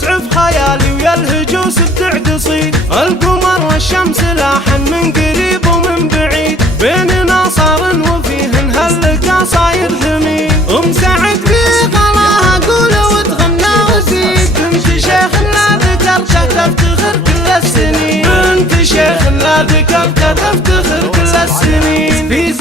يسعف خيالي ويا الهجوس بتعتصي، القمر والشمس لاحن من قريب ومن بعيد، بيننا صار وفيهن هاللقا صاير ثمين. سعد في غلاها اقول وتغنى وزيد، بنت شيخ لا ذكرته تفتخر كل السنين، بنت شيخ لا ذكرته تفتخر كل السنين. في